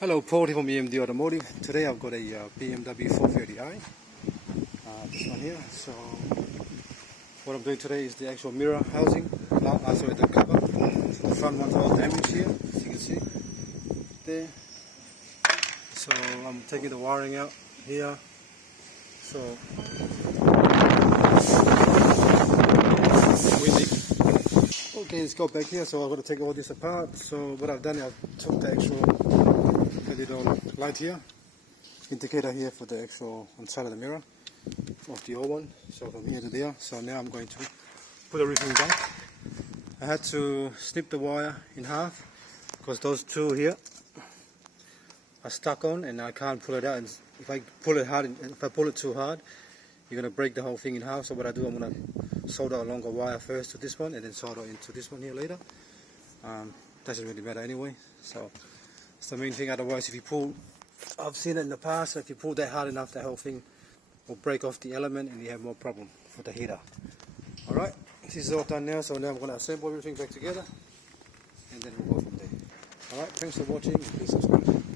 Hello, Paul here from BMW Automotive. Today I've got a BMW 430i, this one here. So what I'm doing today is the actual mirror housing, the cover. So the front one's all damaged here, as you can see there. So I'm taking the wiring out here. So okay, let's go back here. So I'm going to take all this apart. So what I've done is I've took the actual little light here, indicator here for the actual on side of the mirror of the old one. So from here to there. So now I'm going to put everything back. I had to snip the wire in half because those two here are stuck on and I can't pull it out. And if I pull it too hard, you're going to break the whole thing in half. So what I do, I'm going to solder a longer wire first to this one and then solder into this one here later. Doesn't really matter anyway. So it's the main thing. Otherwise, if you pull, I've seen it in the past, if you pull that hard enough, the whole thing will break off the element and you have more problem for the heater. Alright, this is all done now, so now I'm going to assemble everything back together and then we'll go from there. Alright, thanks for watching and please subscribe.